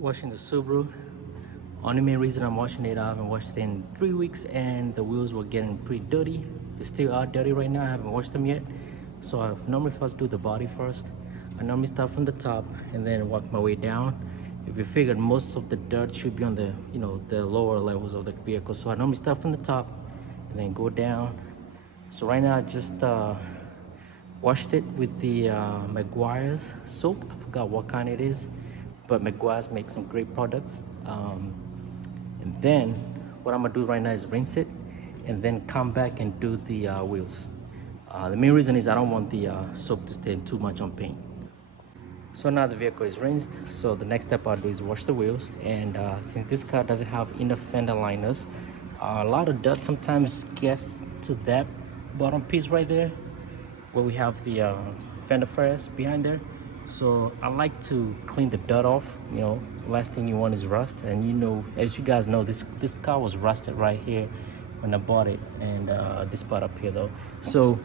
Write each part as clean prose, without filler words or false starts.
Washing the Subaru. Only main reason I'm washing it, I haven't washed it in 3 weeks and the wheels were getting pretty dirty. They still are dirty right now, I haven't washed them yet. So I normally first do the body first. I normally start from the top and then walk my way down. If you figured most of the dirt should be on the, the lower levels of the vehicle. So I normally start from the top and then go down. So right now I just washed it with the Meguairs soap. I forgot what kind it is, but Meguiar's makes some great products. And then what I'm gonna do right now is rinse it and then come back and do the wheels. The main reason is I don't want the soap to stay too much on paint. So now the vehicle is rinsed, so the next step I'll do is wash the wheels. And since this car doesn't have enough fender liners, a lot of dirt sometimes gets to that bottom piece right there where we have the fender flares behind there. So I like to clean the dirt off. Last thing you want is rust. And as you guys know, this car was rusted right here when I bought it, and this part up here though. So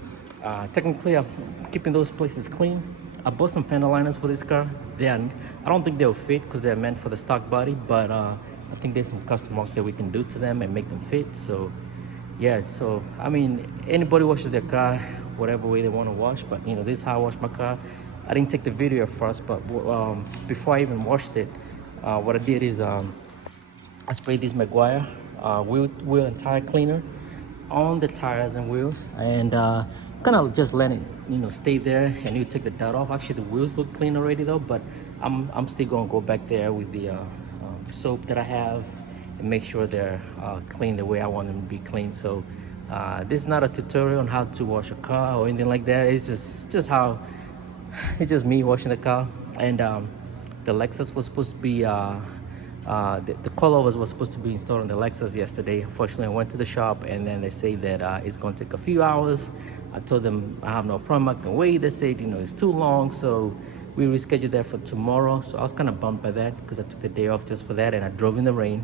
technically I'm keeping those places clean. I bought some fender liners for this car. I don't think they'll fit because they're meant for the stock body, but I think there's some custom work that we can do to them and make them fit. So yeah, so I mean, anybody washes their car whatever way they want to wash, but this is how I wash my car. I didn't take the video at first, but before I even washed it, what I did is I sprayed this Meguiar wheel and tire cleaner on the tires and wheels, and kind of just let it stay there, and you take the dirt off. Actually the wheels look clean already though, but I'm still gonna go back there with the soap that I have and make sure they're clean the way I want them to be clean. So this is not a tutorial on how to wash a car or anything like that. It's just how it's just me washing the car. And the Lexus was supposed to be the coilovers was supposed to be installed on the Lexus yesterday. Unfortunately, I went to the shop and then they say that it's going to take a few hours. I told them I have no problem, I can wait. They said it's too long, so we rescheduled that for tomorrow. So I was kind of bummed by that because I took the day off just for that, and I drove in the rain.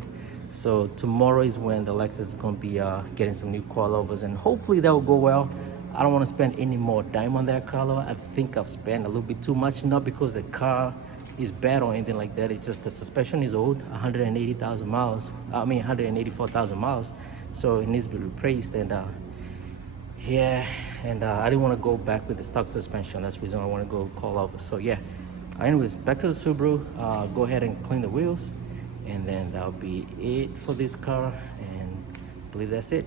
So tomorrow is when the Lexus is going to be getting some new coilovers, and hopefully that will go well. I don't want to spend any more time on that coilover. I think I've spent a little bit too much, not because the car is bad or anything like that. It's just the suspension is old, 180,000 miles. I mean 184,000 miles. So it needs to be replaced, and yeah, and I didn't want to go back with the stock suspension. That's the reason I want to go coilover. So yeah, anyways, back to the Subaru. Go ahead and clean the wheels, and then that'll be it for this car, and I believe that's it.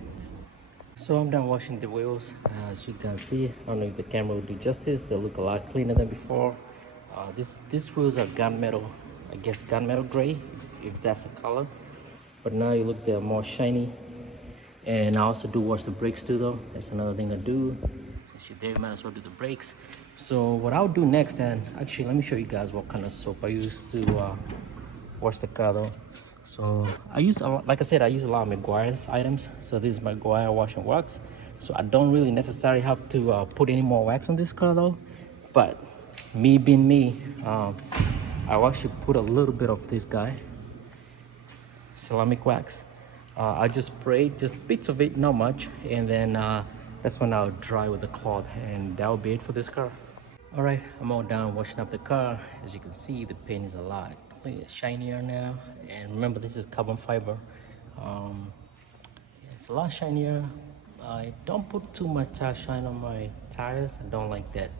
So I'm done washing the wheels. As you can see, I don't know if the camera will do justice. They look a lot cleaner than before. These wheels are gunmetal, I guess gunmetal gray, if that's a color. But now you look, they're more shiny. And I also do wash the brakes too though. That's another thing I do. Since you're there, might as well do the brakes. So what I'll do next, and actually let me show you guys what kind of soap I use to wash the car though. So I use, like I said, I use a lot of Meguiar's items. So this is Meguiar wash and wax. So I don't really necessarily have to put any more wax on this car though. But me being me, I'll actually put a little bit of this guy, ceramic wax. I just spray just bits of it, not much, and then that's when I'll dry with the cloth, and that will be it for this car. All right, I'm all done washing up the car. As you can see, the paint is a lot clean, shinier now, and remember this is carbon fiber. It's a lot shinier. I don't put too much tire shine on my tires. I don't like that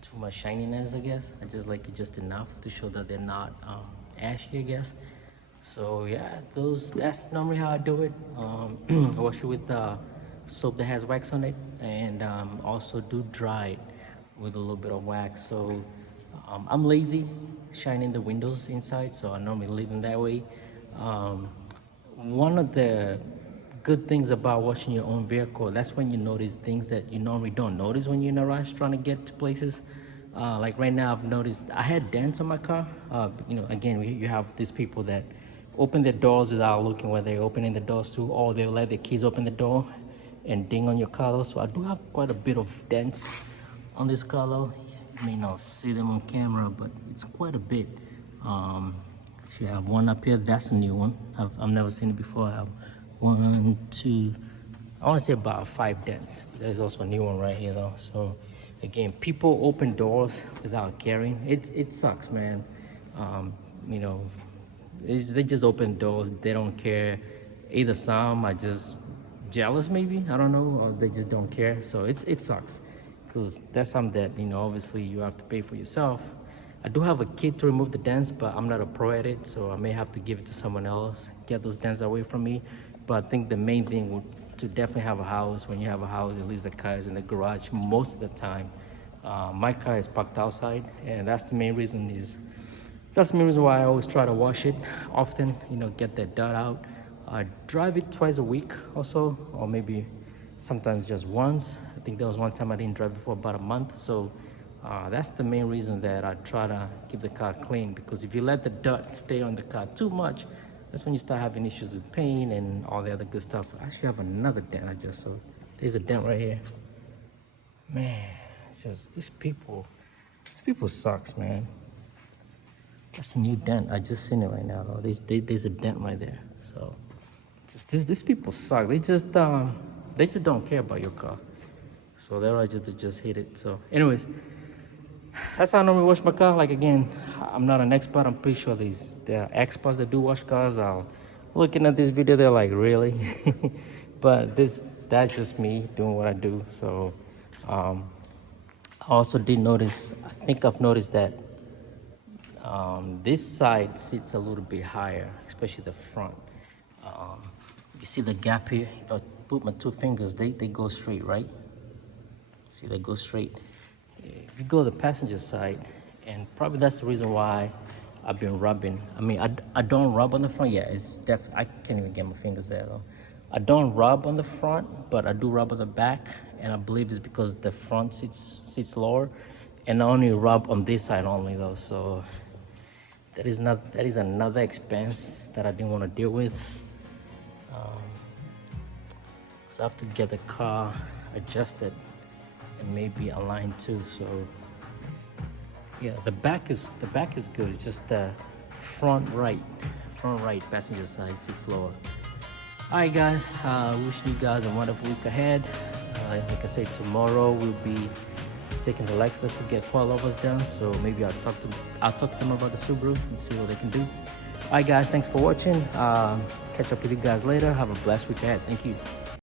too much shininess, I guess. I just like it just enough to show that they're not ashy, I guess. So yeah, that's normally how I do it. I wash it with soap that has wax on it, and also do dry it with a little bit of wax. So I'm lazy shining the windows inside, so I normally leave them that way. One of the good things about washing your own vehicle, that's when you notice things that you normally don't notice when you're in a rush trying to get to places. Like right now, I've noticed I had dents on my car. Again, you have these people that open their doors without looking where they're opening the doors to, or they'll let their kids open the door and ding on your car though. So I do have quite a bit of dents on this car though. You may not see them on camera, but it's quite a bit. You have one up here, that's a new one. I've never seen it before. I have 1, 2, I want to say about 5 dents. There's also a new one right here though. So again, people open doors without caring. It sucks, man. They just open doors. They don't care. Either some are just jealous, maybe, I don't know, or they just don't care. So it sucks, because that's something that, you know, obviously you have to pay for yourself. I do have a kit to remove the dents, but I'm not a pro at it, so I may have to give it to someone else, get those dents away from me. But I think the main thing would to definitely have a house. When you have a house, at least the car is in the garage most of the time. My car is parked outside, and that's the main reason why I always try to wash it often, you know, get that dirt out. I drive it twice a week or so, or maybe sometimes just once. I think there was one time I didn't drive it for about a month. So that's the main reason that I try to keep the car clean, because if you let the dirt stay on the car too much, that's when you start having issues with paint and all the other good stuff. I actually have another dent I just saw. There's a dent right here. Man, it's just these people sucks, man. That's a new dent. I just seen it right now though. There's a dent right there. So just these people suck. They just don't care about your car. So they're right to just hit it. So anyways, that's how I normally wash my car. Like, again, I'm not an expert. I'm pretty sure there are experts that do wash cars. Looking at this video, they're like, really? But that's just me doing what I do. So I also did notice, I think I've noticed that this side sits a little bit higher, especially the front. You see the gap here? If I put my two fingers, they go straight, right? See, they go straight. If you go to the passenger side, and probably that's the reason why I've been rubbing. I mean, I don't rub on the front. Yeah, I can't even get my fingers there though. I don't rub on the front, but I do rub on the back, and I believe it's because the front sits lower, and I only rub on this side only though. So that is another expense that I didn't want to deal with. So I have to get the car adjusted and maybe aligned too. So yeah, the back is good. It's just the front right passenger side sits lower. All right, guys, wishing you guys a wonderful week ahead. Like I said, tomorrow we'll be taking the Lexus to get 12 of us done. So maybe I'll talk to them about the Subaru and see what they can do. All right, guys, thanks for watching. Catch up with you guys later. Have a blessed week ahead. Thank you.